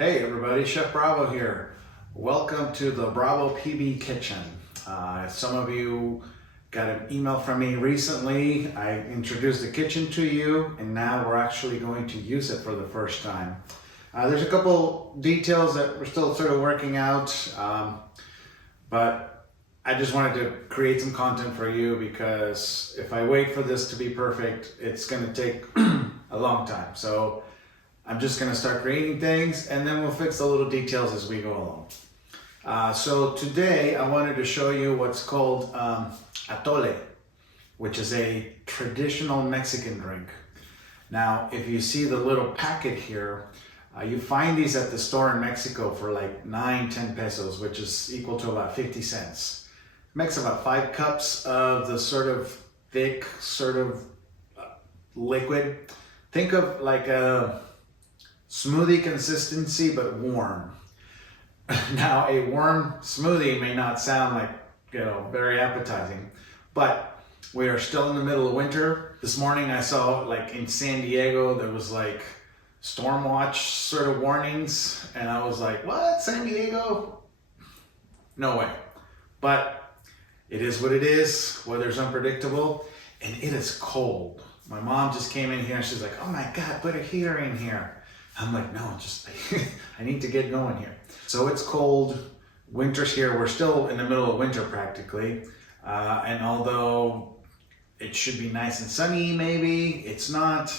Hey everybody, Chef Bravo here. Welcome to the Bravo PB Kitchen. Some of you got an email from me recently. I introduced the kitchen to you and now we're actually going to use it for the first time. There's a couple details that we're still sort of working out, but I just wanted to create some content for you because if I wait for this to be perfect, it's going to take a long time. So I'm just going to start creating things and then we'll fix the little details as we go along. So today I wanted to show you what's called Atole, which is a traditional Mexican drink. Now, if you see the little packet here, you find these at the store in Mexico for like 9-10 pesos, which is equal to about 50 cents. Makes about 5 cups of the sort of thick, sort of liquid. Think of like a smoothie consistency, but warm. Now, a warm smoothie may not sound like, very appetizing, but we are still in the middle of winter. This morning I saw like in San Diego, there was like storm watch sort of warnings. And I was like, what, San Diego? No way. But it is what it is. Weather's unpredictable and it is cold. My mom just came in here and she's like, oh my God, put a heater in here. I'm like, no, just, I need to get going here. So it's cold, winter's here. We're still in the middle of winter practically. And although it should be nice and sunny, maybe, it's not.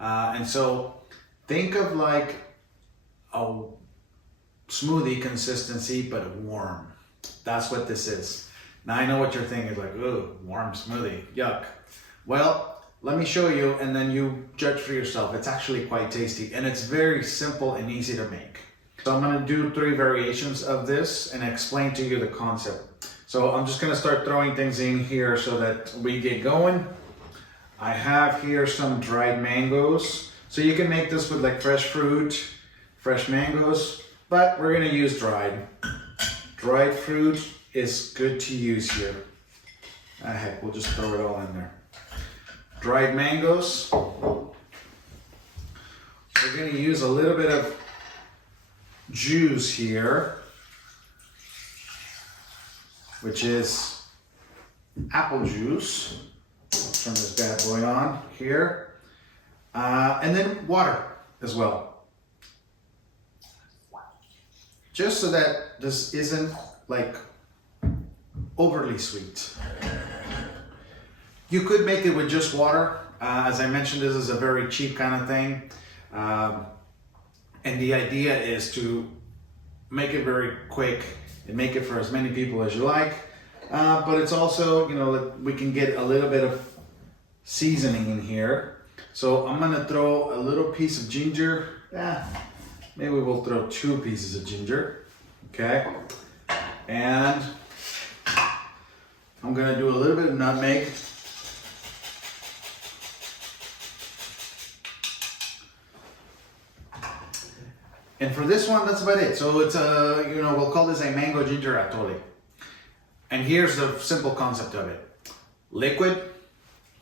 And so think of like a smoothie consistency, but warm. That's what this is. Now I know what you're thinking, like, ooh, warm smoothie, yuck. Well, let me show you and then you judge for yourself. It's actually quite tasty and it's very simple and easy to make. So I'm gonna do 3 variations of this and explain to you the concept. So I'm just gonna start throwing things in here so that we get going. I have here some dried mangoes. So you can make this with like fresh fruit, fresh mangoes, but we're gonna use dried. Dried fruit is good to use here. Heck, we'll just throw it all in there. Dried mangoes. We're going to use a little bit of juice here, which is apple juice. Turn this bad boy on here. And then water as well. Just so that this isn't like overly sweet. You could make it with just water. As I mentioned, this is a very cheap kind of thing. And the idea is to make it very quick and make it for as many people as you like. But it's also, we can get a little bit of seasoning in here. So I'm gonna throw a little piece of ginger. Maybe we'll throw 2 pieces of ginger, okay? And I'm gonna do a little bit of nutmeg. And for this one, that's about it. So it's we'll call this a mango ginger atole. And here's the simple concept of it. Liquid,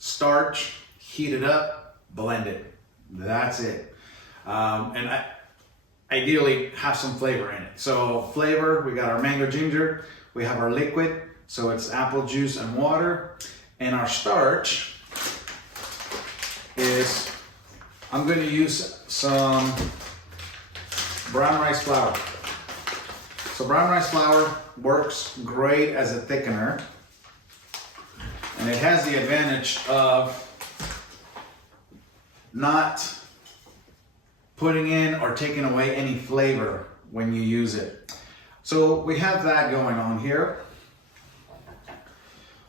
starch, heat it up, blend it. That's it. And ideally have some flavor in it. So flavor, we got our mango ginger, we have our liquid, so it's apple juice and water. And our starch is, I'm going to use some brown rice flour. So brown rice flour works great as a thickener. And it has the advantage of not putting in or taking away any flavor when you use it. So we have that going on here.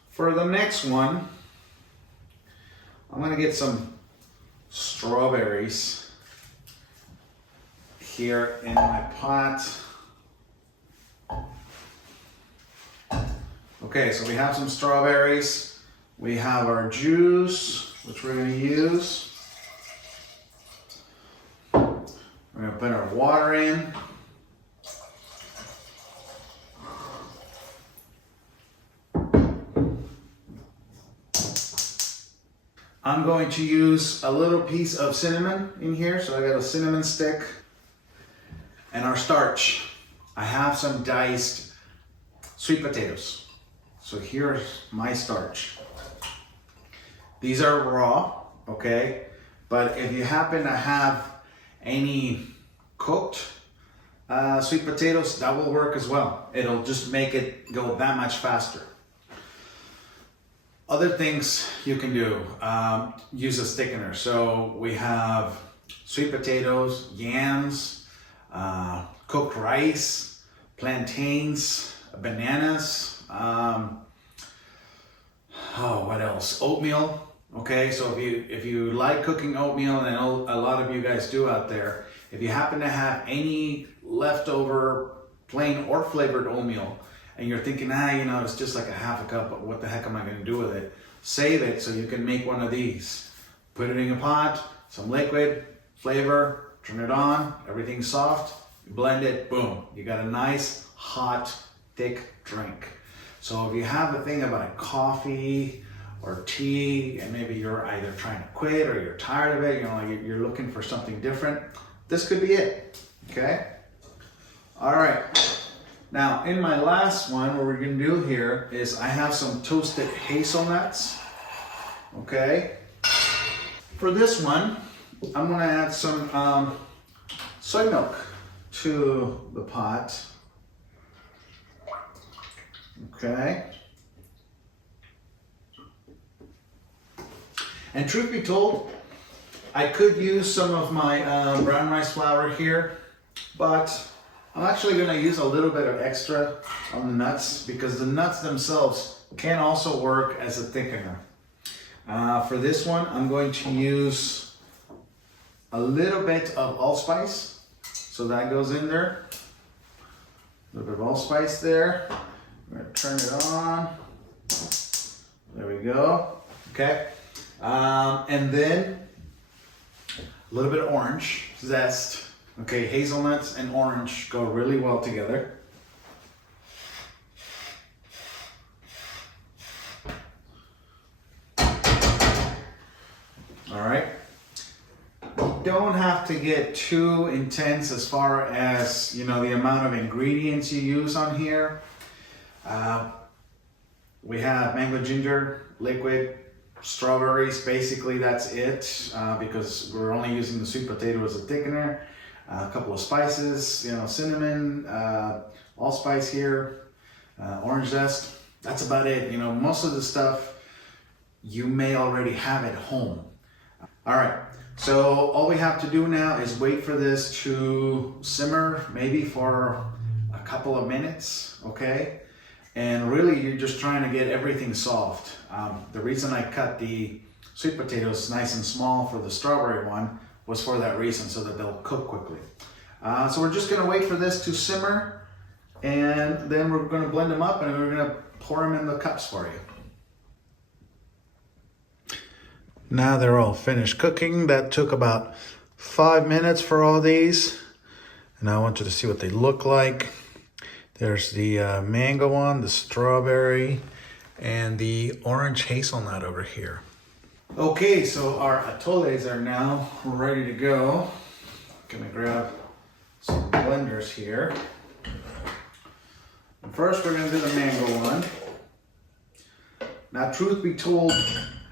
For the next one, I'm gonna get some strawberries here in my pot. Okay, so we have some strawberries. We have our juice, which we're going to use. We're going to put our water in. I'm going to use a little piece of cinnamon in here. So I got a cinnamon stick. And our starch, I have some diced sweet potatoes. So here's my starch. These are raw, okay? But if you happen to have any cooked sweet potatoes, that will work as well. It'll just make it go that much faster. Other things you can do, use a thickener. So we have sweet potatoes, yams, cooked rice, plantains, bananas, what else? Oatmeal. Okay, so if you like cooking oatmeal, and I know a lot of you guys do out there, if you happen to have any leftover plain or flavored oatmeal, and you're thinking, it's just like a half a cup, but what the heck am I going to do with it? Save it so you can make one of these. Put it in a pot, some liquid, flavor, turn it on, everything's soft, blend it, boom. You got a nice, hot, thick drink. So if you have a thing about a coffee or tea, and maybe you're either trying to quit or you're tired of it, you're looking for something different, this could be it, okay? All right. Now, in my last one, what we're gonna do here is I have some toasted hazelnuts, okay? For this one, I'm gonna add some soy milk to the pot, okay? And truth be told, I could use some of my brown rice flour here, but I'm actually going to use a little bit of extra on the nuts because the nuts themselves can also work as a thickener. For this one, I'm going to use a little bit of allspice. So that goes in there. A little bit of allspice there. I'm going to turn it on. There we go. Okay. And then a little bit of orange zest. Okay, hazelnuts and orange go really well together. All right. You don't have to get too intense as far as, the amount of ingredients you use on here. We have mango ginger, liquid, strawberries, basically that's it, because we're only using the sweet potato as a thickener. A couple of spices, cinnamon, allspice here, orange zest. That's about it. Most of the stuff you may already have at home. All right, so all we have to do now is wait for this to simmer, maybe for a couple of minutes, okay? And really, you're just trying to get everything soft. The reason I cut the sweet potatoes nice and small for the strawberry one was for that reason, so that they'll cook quickly. So we're just gonna wait for this to simmer, and then we're gonna blend them up and we're gonna pour them in the cups for you. Now they're all finished cooking. That took about 5 minutes for all these. And I want you to see what they look like. There's the mango one, the strawberry, and the orange hazelnut over here. Okay, so our atoles are now ready to go. Gonna grab some blenders here. First, we're gonna do the mango one. Now, truth be told,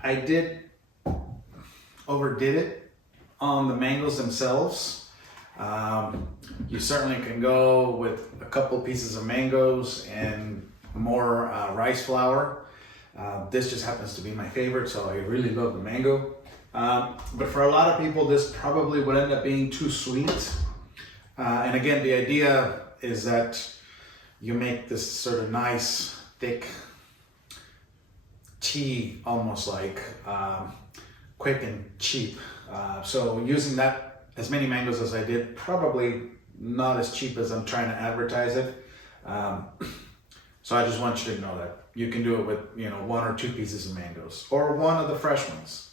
I overdid it on the mangoes themselves. You certainly can go with a couple pieces of mangoes and more rice flour. This just happens to be my favorite, so I really love the mango. But for a lot of people, this probably would end up being too sweet. And again, the idea is that you make this sort of nice, thick tea, almost like quick and cheap. So using that, as many mangoes as I did, probably not as cheap as I'm trying to advertise it. So I just want you to know that you can do it with 1 or 2 pieces of mangoes or one of the fresh ones.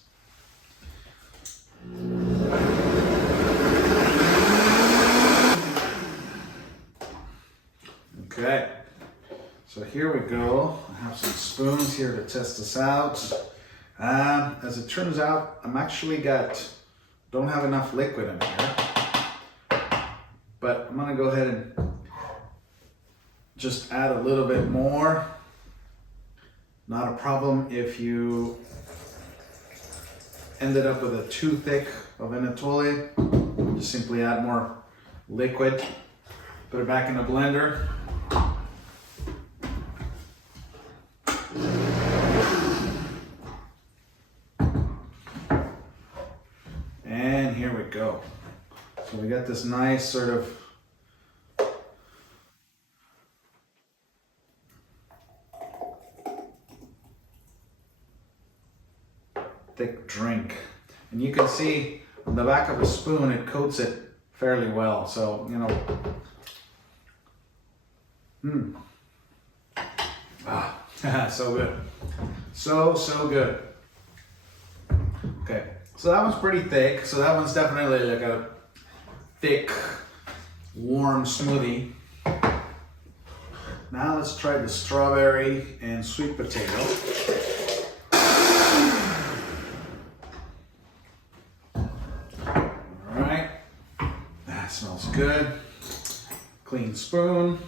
Okay, so here we go. I have some spoons here to test this out. As it turns out, I'm actually don't have enough liquid in here. but I'm gonna go ahead and just add a little bit more. Not a problem if you ended up with a too thick of an Atole. Just simply add more liquid, put it back in the blender. And here we go. So we got this nice sort of thick drink. And you can see on the back of a spoon, it coats it fairly well. So, you know, so good. So good. Okay, so that one's pretty thick. So that one's definitely like a thick, warm smoothie. Now let's try the strawberry and sweet potato. Smells good. Clean spoon.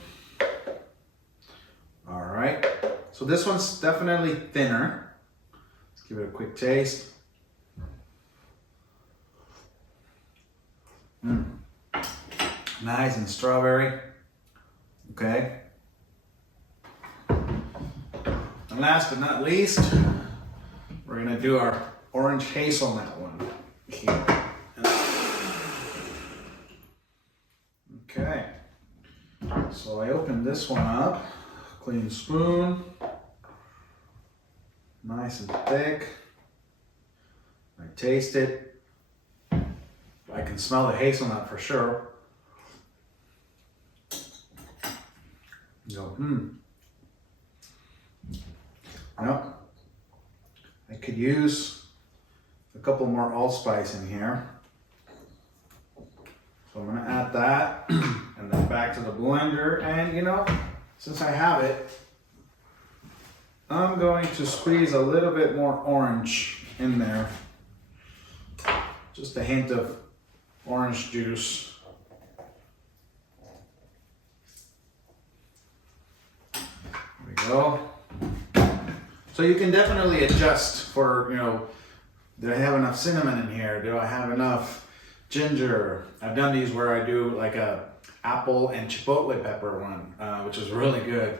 All right. So this one's definitely thinner. Let's give it a quick taste. Nice and strawberry. Okay. And last but not least, we're gonna do our orange hazelnut one here. Okay, so I opened this one up, clean spoon, nice and thick. I taste it. I can smell the hazelnut for sure. Go, Yep. I could use a couple more allspice in here. So I'm gonna add that and then back to the blender. And you know, since I have it, I'm going to squeeze a little bit more orange in there. Just a hint of orange juice. There we go. So you can definitely adjust for, you know, do I have enough cinnamon in here? Do I have enough ginger? I've done these where I do like a apple and chipotle pepper one, which is really good.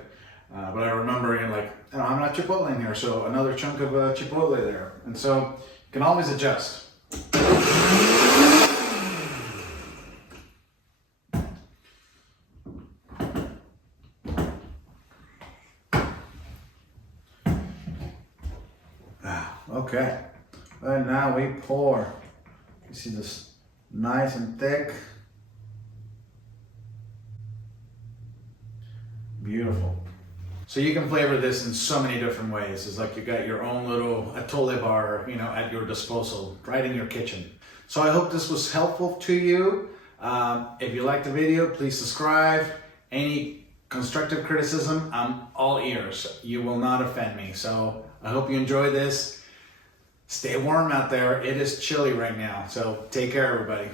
But I remember like, oh, I'm not chipotle in here, so another chunk of chipotle there. And so you can always adjust. Okay, and now we pour. You see this nice and thick. Beautiful. So you can flavor this in so many different ways. It's like you got your own little Atole bar, you know, at your disposal, right in your kitchen. So I hope this was helpful to you. If you liked the video, please subscribe. Any constructive criticism, I'm all ears. You will not offend me. So I hope you enjoy this. Stay warm out there. It is chilly right now. So take care, everybody.